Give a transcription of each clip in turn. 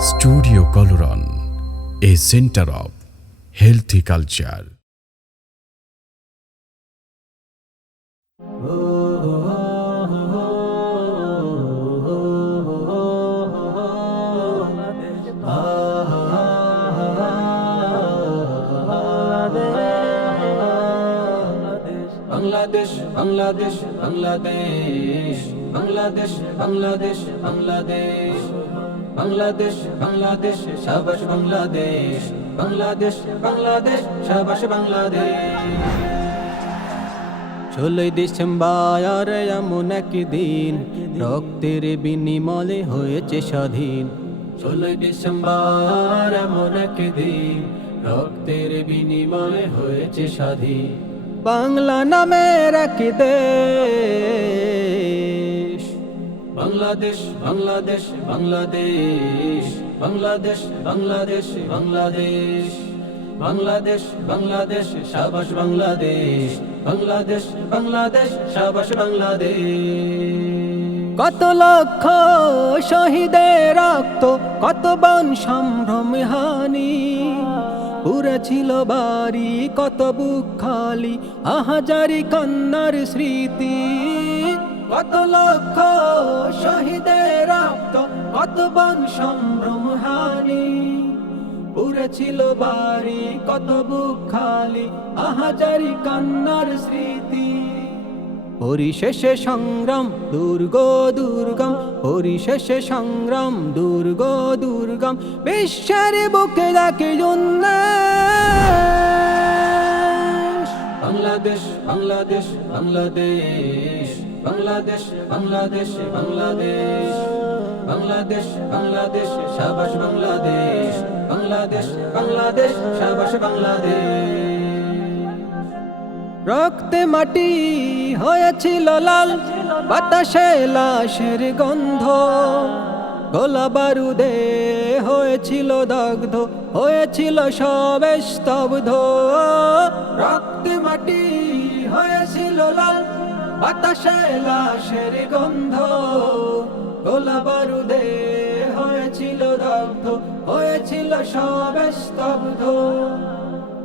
Studio Coloron, a center of healthy culture. Bangladesh, Bangladesh, Bangladesh, Bangladesh, Bangladesh, Bangladesh, Bangladesh, Bangladesh, Shabash Bangladesh, Bangladesh, Bangladesh, Shabash Bangladesh. 16 December এমন একদিন রক্তের বিনিময়ে হয়েছে স্বাধীন। 16 December এমন একদিন রক্তের বিনিময়ে হয়েছে স্বাধীন। বাংলা নামের এক দেশ বাংলাদেশ, বাংলাদেশ, বাংলাদেশ, বাংলাদেশ, বাংলাদেশ, বাংলাদেশ, বাংলাদেশ, বাংলাদেশ, শাবাশ বাংলাদেশ, বাংলাদেশ, বাংলাদেশ, শাবাশ বাংলাদেশ। কত লক্ষ শহীদের রক্ত, কত বন সম্ভ্রম হানি, পুরা ছিল বাড়ি কত বুক খালি, আহাজারি কন্যার স্মৃতি। কত লক্ষ শহীদের রক্ত, কত বন সম্ভ্রম হানি, পুরা ছিল বাড়ি কত বুক খালি, আহাজারি কন্যার স্মৃতি। পরিশেষে সংগ্রাম দুর্গ দুর্গম, পরিশেষে সংগ্রাম দুর্গ দুর্গম, বিশ্বের বুকে ডাকে উন্নয়ন। বাংলাদেশ, বাংলাদেশ, বাংলাদেশ, বাংলাদেশ, বাংলাদেশ, বাংলাদেশ, বাংলাদেশ, বাংলাদেশ, শাবাশ বাংলাদেশ, বাংলাদেশ, বাংলাদেশ, শাবাশ বাংলাদেশ। রক্তে মাটি হয়েছিল লাল, বাতাসে লাশের গন্ধ, গোলা বারুদে হয়েছিল দগ্ধ, হয়েছিল সবে স্তব্ধ। রক্তে মাটি হয়েছিল লাল, বাতাসে লাশের গন্ধ, গোলা বারুদে হয়েছিল দগ্ধ, হয়েছিল সবে স্তব্ধ।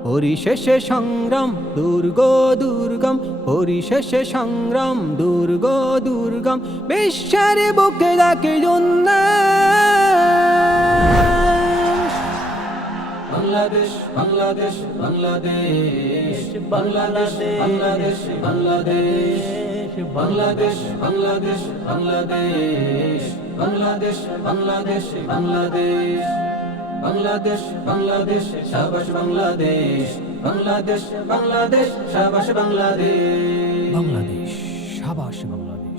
পরিশেষে সংগ্রাম দুর্গ দুর্গম, পরিশেষে সংগ্রাম দুর্গ দুর্গম, বিশ্বের বুকে ডাকে উন্নয়ন। বাংলাদেশ, বাংলাদেশ, বাংলাদেশ, বাংলাদেশ, বাংলাদেশ, বাংলাদেশ, বাংলাদেশ, বাংলাদেশ, বাংলাদেশ, বাংলাদেশ, বাংলাদেশ, বাংলাদেশ, বাংলাদেশ, বাংলাদেশ, শাবাশ বাংলাদেশ, বাংলাদেশ, বাংলাদেশ, শাবাশ বাংলাদেশ, বাংলাদেশ, শাবাশ বাংলাদেশ।